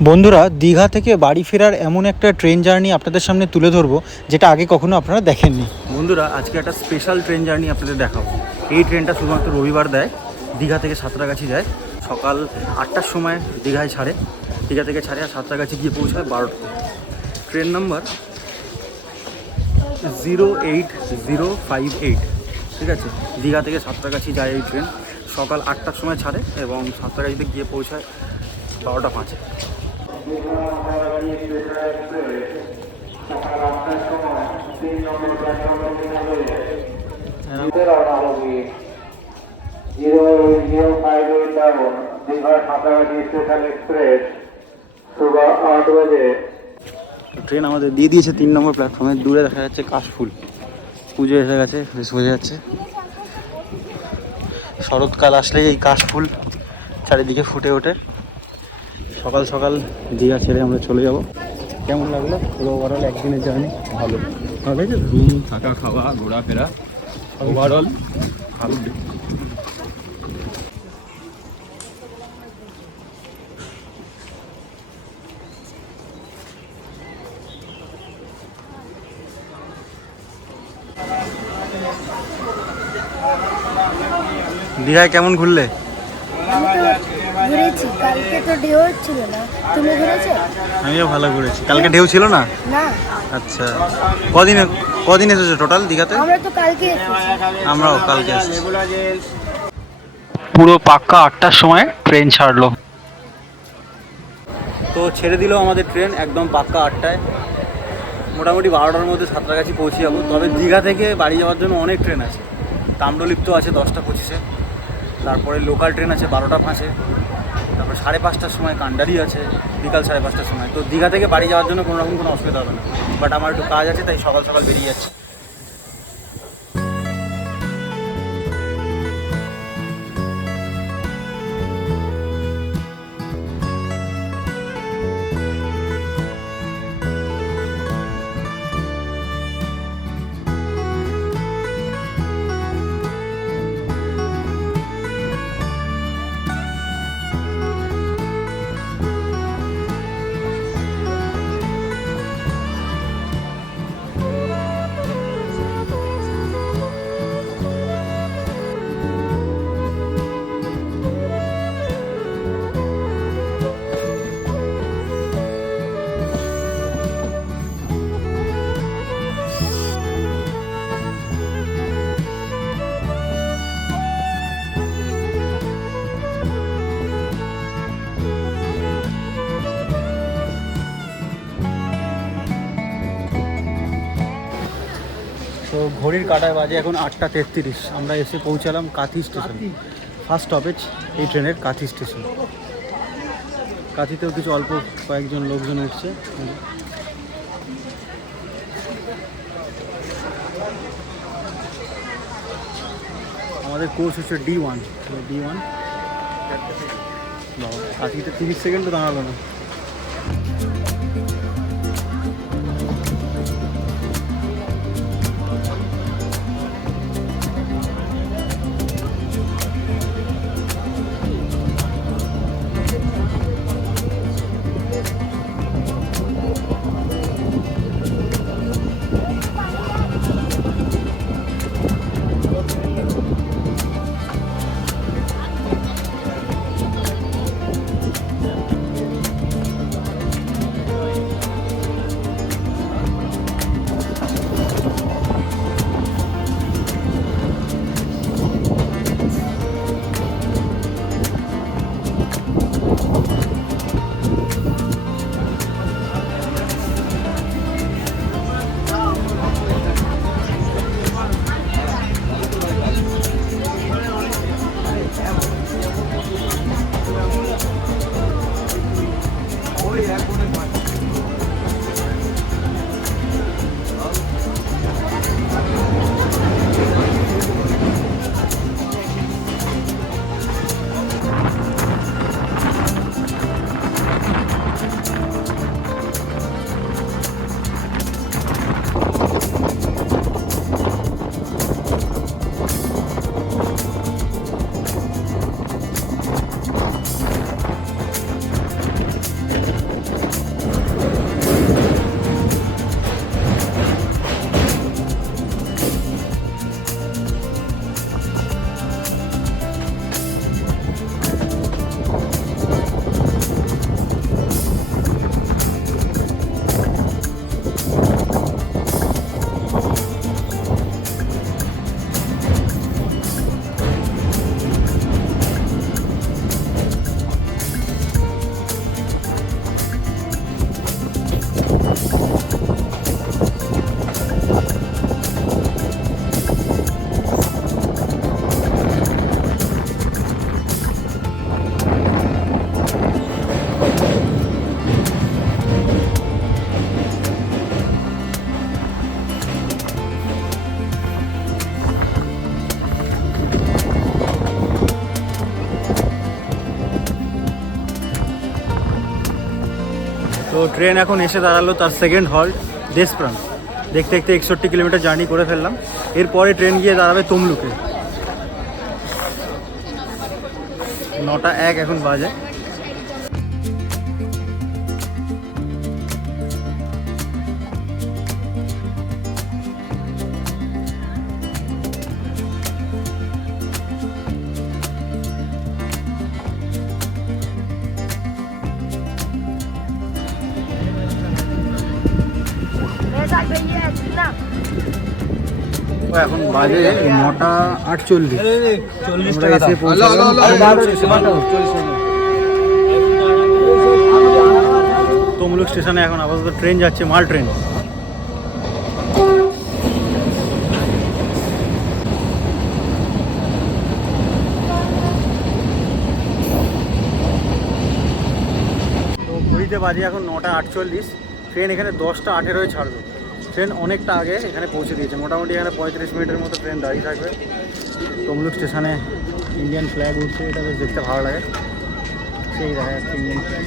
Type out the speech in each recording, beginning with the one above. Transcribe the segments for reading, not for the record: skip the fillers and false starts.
বন্ধুরা, দীঘা থেকে বাড়ি ফেরার এমন একটা ট্রেন জার্নি আপনাদের সামনে তুলে ধরবো যেটা আগে কখনো আপনারা দেখেননি। বন্ধুরা, আজকে একটা স্পেশাল ট্রেন জার্নি আপনাদের দেখাবো। এই ট্রেনটা শুধুমাত্র রবিবার দেয়। দীঘা থেকে সাঁতরাগাছি যায়, সকাল 8টার সময় দীঘায় ছাড়ে। দীঘা থেকে ছাড়ে আর সাঁতরাগাছি গিয়ে পৌঁছায় 12টাতে। Train number 08058। ঠিক আছে, দীঘা থেকে সাঁতরাগাছি যায় এই ট্রেন। সকাল 8টার সময় ছাড়ে এবং সাঁতরাগাছিতে গিয়ে পৌঁছায় 12টা 5-এ। ট্রেন আমাদের দিয়ে দিয়েছে 3 নম্বর প্ল্যাটফর্মে। দূরে দেখা যাচ্ছে কাশফুল, পুজো এসে গেছে, বেশ বোঝা যাচ্ছে। শরৎকাল আসলেই এই কাশফুল চারিদিকে ফুটে ওঠে। সকাল সকাল দীঘা ছেড়ে আমরা চলে যাব। কেমন লাগলো পুরো ওভারঅল একদিনের জার্নি? ভালো ভালো হয়েছে। রুম, থাকা, খাওয়া, ঘোরাফেরা ওভারঅল ভালো। দীঘায় কেমন ঘুরলে? ঘুরেছি, কালকে তো ঢেউ ছিল না। তুমি ঘুরেছো? আমিও ভালো ঘুরেছি। কালকে ঢেউ ছিল না? না। আচ্ছা, কদিন এসেছো টোটাল দীঘাতে? আমরা তো কালকে এসেছি। আমরাও কালকে এসেছি। পুরো পাক্কা 8টার সময় ট্রেন ছাড়লো। তো ছেড়ে দিল আমাদের ট্রেন একদম পাক্কা 8টায়। মোটামুটি 12টার মধ্যে সাঁতরাগাছি পৌঁছে যাবো। তবে দীঘা থেকে বাড়ি যাওয়ার জন্য অনেক ট্রেন আছে। তাম্রলিপ্ত আছে 10টা 25-এ, তারপরে লোকাল ট্রেন আছে 12টা 5-এ, তারপরে 5:30টার সময় কান্ডারি আছে বিকাল 5:30টার সময়। তো দীঘা থেকে বাড়ি যাওয়ার জন্য কোনো রকম কোনো অসুবিধা হবে না। বাট আমার একটু কাজ আছে, তাই সকাল সকাল বেরিয়ে যাচ্ছে। তো ঘড়ির কাঁটায় বাজে এখন 8টা 33। আমরা এসে পৌঁছালাম কাঁথি স্টেশন। ফার্স্ট স্টপেজ এই ট্রেনের কাঁথি স্টেশন। কাঁথিতেও কিছু অল্প কয়েকজন লোকজন উঠছে। আমাদের কোর্স হচ্ছে D1। বাবা, কাঁথিতে 30 সেকেন্ডও দাঁড়ালো না। তো ট্রেন এখন এসে দাঁড়ালো তার সেকেন্ড হল্ট দেশপ্রাণ। দেখতে দেখতে 61 কিলোমিটার জার্নি করে ফেললাম। এরপরে ট্রেন গিয়ে দাঁড়াবে তমলুকে। 9:01 এখন বাজে। এখন বাজে 9:48। তমলুক স্টেশনে এখন আপাতত ট্রেন যাচ্ছে, মাল ট্রেন। তো ঘড়িতে বাজে এখন 9:48। ট্রেন এখানে 10:18 ছাড়বে। ট্রেন অনেকটা আগে এখানে পৌঁছে দিয়েছে, মোটামুটি এখানে 35 মিনিটের মতো ট্রেন দাঁড়িয়ে থাকবে। তমলুক স্টেশনে ইন্ডিয়ান ফ্ল্যাগ উঠছে, এটা বেশ দেখতে ভালো লাগে। সেই দেখা যাচ্ছে ইন্ডিয়ান ফ্ল্যাগ।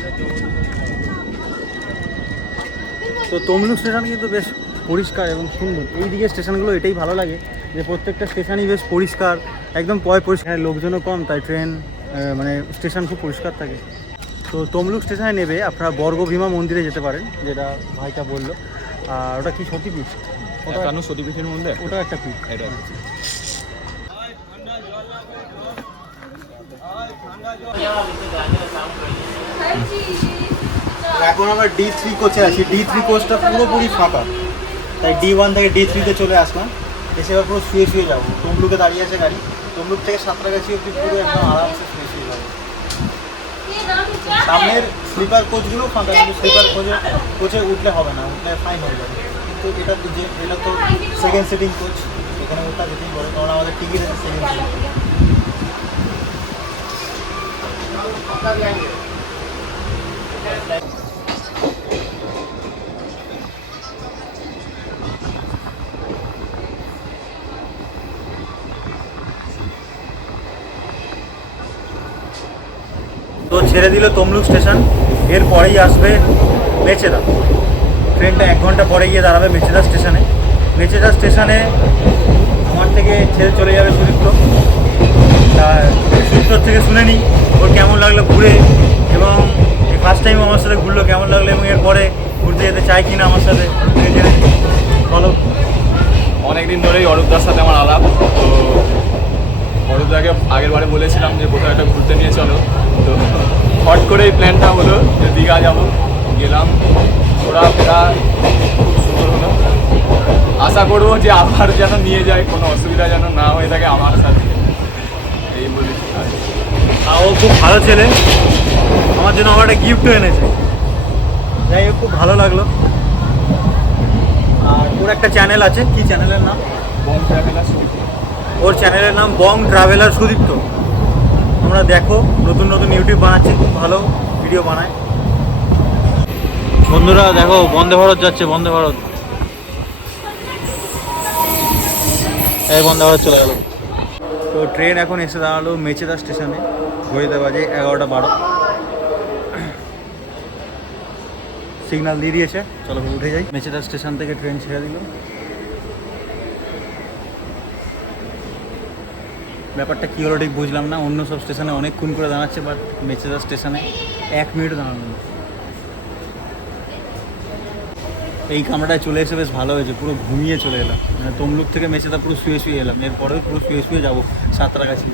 তো তমলুক স্টেশন কিন্তু বেশ পরিষ্কার এবং সুন্দর। এই দিকে স্টেশনগুলো এটাই ভালো লাগে যে প্রত্যেকটা স্টেশনই বেশ পরিষ্কার, একদম পরিষ্কার। লোকজনও কম, তাই ট্রেন মানে স্টেশন খুব পরিষ্কার থাকে। তো তমলুক স্টেশনে নেবে আপনারা বর্গভীমা মন্দিরে যেতে পারেন, যেটা ভাইটা বললো। আর ওটা কি সতীপীঠ? ওটা কেন সতীপীঠের মধ্যে? ওটা একটা পীঠ। এটা এখন আমরা D3 কোচে আছি। D3 কোচটা পুরোপুরি ফাঁকা, তাই D1 থেকে D3-তে চলে আসলাম। এসে এবার পুরো শুয়ে শুয়ে যাবো। তমলুকে দাঁড়িয়ে আছে গাড়ি, তমলুক থেকে সাঁতরাগাছি অব্দি পুরো একদম আরামসে শুয়ে শুয়ে যাবো। সামনের স্লিপার কোচগুলো ফাঁকা, কিন্তু স্লিপার কোচে উঠলে হবে না, উঠলে ফাইন হয়ে যাবে। কিন্তু এটা তো সেকেন্ড সিটিং কোচ, এখানে ওটা যেতেই পারে, কারণ আমাদের টিকিট আছে সেকেন্ড সিটিং। তো ছেড়ে দিল তমলুক স্টেশন। এরপরেই আসবে মেচেদা। ট্রেনটা 1 ঘন্টা পরে গিয়ে দাঁড়াবে মেচেদা স্টেশনে। মেচেদা স্টেশনে আমার থেকে ছেড়ে চলে যাবে সুদীপ্ত। সুদীপ্তর থেকে শুনে নিই ওর কেমন লাগলো ঘুরে, এবং এই ফার্স্ট টাইম আমার সাথে ঘুরলো কেমন লাগলো, এবং এরপরে ঘুরতে যেতে চাই কিনা আমার সাথে। বলো। অনেকদিন ধরেই অরূপদার সাথে আমার আলাপ। তো অরূপদাকে আগের বারে বলেছিলাম যে কোথাও একটা ঘুরতে নিয়ে চলো, তো হট করে এই প্ল্যানটা হলো যে দীঘা যাবো। গেলাম, ঘোরাফেরা খুব সুন্দর হলো। আশা করবো যে আবার যেন নিয়ে যায়, কোনো অসুবিধা যেন না হয়ে থাকে আমার সাথে, এই বলেছি। ও খুব ভালো ছেলে, আমার জন্য আমার একটা গিফটও এনেছে। যাই হোক, খুব ভালো লাগলো। আর ওর একটা চ্যানেল আছে, কি চ্যানেলের নাম? বং ট্রাভেলার সুদীপ্ত। ওর চ্যানেলের নাম বং ট্রাভেলার সুদীপ্ত। তোমরা দেখো, নতুন নতুন ইউটিউব বানাচ্ছে, খুব ভালো ভিডিও বানায়। বন্ধুরা দেখো, বন্দে ভারত যাচ্ছে, বন্দে ভারত। এই বন্দে ভারত চলে গেল। তো ট্রেন এখন এসে দাঁড়ালো মেচেদা স্টেশনে। ঘড়িতে বাজে 11:12। সিগন্যাল দিয়ে দিয়েছে, চলো উঠে যাই। মেচেদা স্টেশন থেকে ট্রেন ছেড়ে দিল। ব্যাপারটা কী হলো ঠিক বুঝলাম না। অন্য সব স্টেশনে অনেকক্ষণ করে দাঁড়াচ্ছে, বাট মেচেদা স্টেশনে 1 মিনিট দাঁড়ানো না। এই কামরাটায় চলে এসে বেশ ভালো হয়েছে, পুরো ঘুমিয়ে চলে এলাম। মানে তমলুক থেকে মেচেদা পুরো শুয়ে শুয়ে এলাম, এরপরেও পুরো শুয়ে শুয়ে যাবো সাঁতরাগাছি।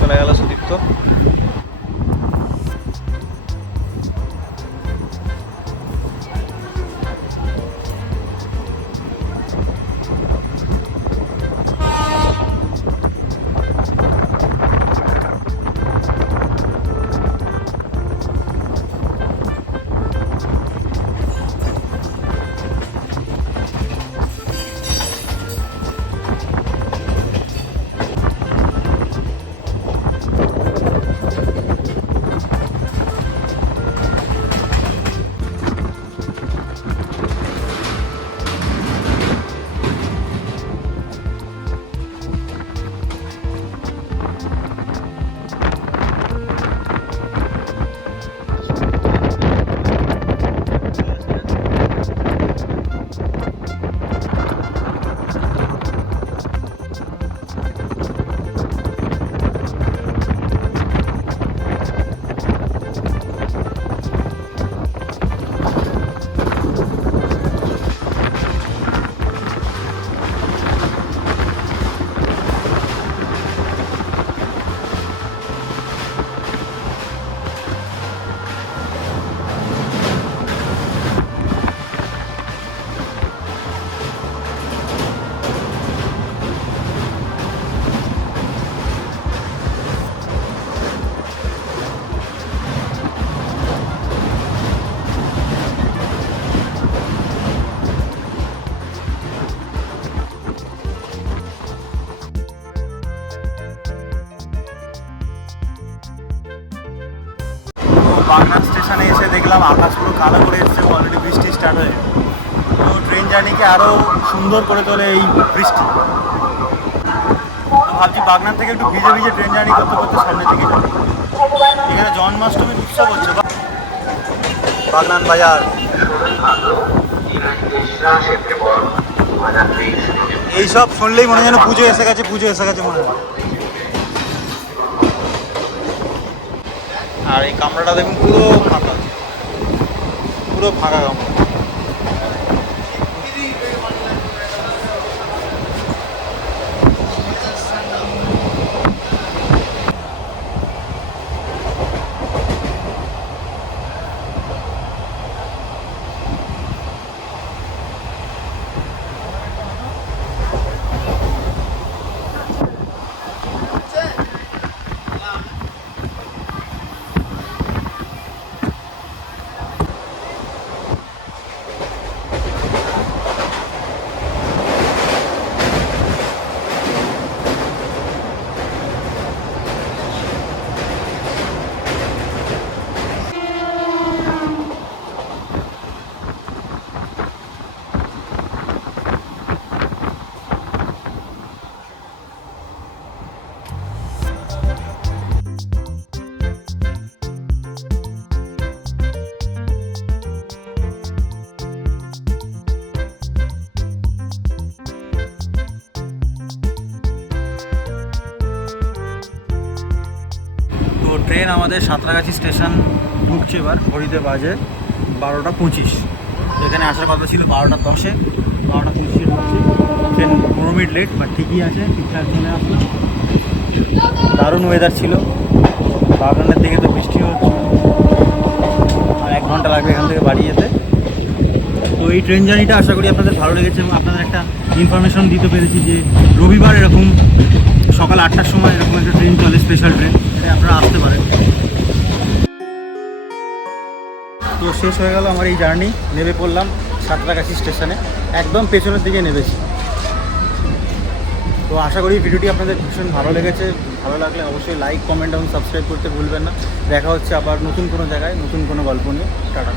চলে গেল সুদীপ্ত। বাগনান স্টেশনে এসে দেখলাম আকাশ পুরো কালো করে এসছে, অলরেডি বৃষ্টি স্টার্ট হয়ে। তো ট্রেন জার্নিকে আরও সুন্দর করে তোলে এই বৃষ্টি। তো ভাবছি বাগনান থেকে একটু ভিজে ভিজে ট্রেন জার্নি করতে করতে সামনের দিকে যাবো। এখানে জন্মাষ্টমীর উৎসব হচ্ছে বাগনান বাজার। এইসব শুনলেই মনে হয় যেন পুজো এসে গেছে, পুজো এসে গেছে মনে হয়। আর এই কামরাটা দেখুন পুরো ফাঁকা, পুরো ফাঁকা কামরা। তো ট্রেন আমাদের সাঁতরাগাছি স্টেশন ঢুকছে, এবার ঘড়িতে বাজে 12:25। এখানে আসার কথা ছিল 12:10, 12:25 ঢুকছে। ট্রেন 15 মিনিট লেট, বাট ঠিকই আছে, ঠিকঠাক চলে আসলো। দারুণ ওয়েদার ছিল, বাগানের দিকে তো বৃষ্টি হচ্ছে, আর 1 ঘন্টা লাগবে এখান থেকে বাড়ি যেতে। তো এই ট্রেন জার্নিটা আশা করি আপনাদের ভালো লেগেছে এবং আপনাদের একটা ইনফরমেশন দিতে পেরেছি যে রবিবার এরকম সকাল 8টার সময় এরকম একটা ট্রেন চলে, স্পেশাল ট্রেন, এটা আপনারা আসতে পারেন। তো শেষ হয়ে গেল আমার এই জার্নি। নেমে পড়লাম সাঁতরাগাছি স্টেশনে, একদম পেছনের দিকে নেমেছি। তো আশা করি ভিডিওটি আপনাদের ভীষণ ভালো লেগেছে। ভালো লাগলে অবশ্যই লাইক, কমেন্ট এবং সাবস্ক্রাইব করতে ভুলবেন না। দেখা হচ্ছে আবার নতুন কোনো জায়গায় নতুন কোনো গল্প নিয়ে। টাটা।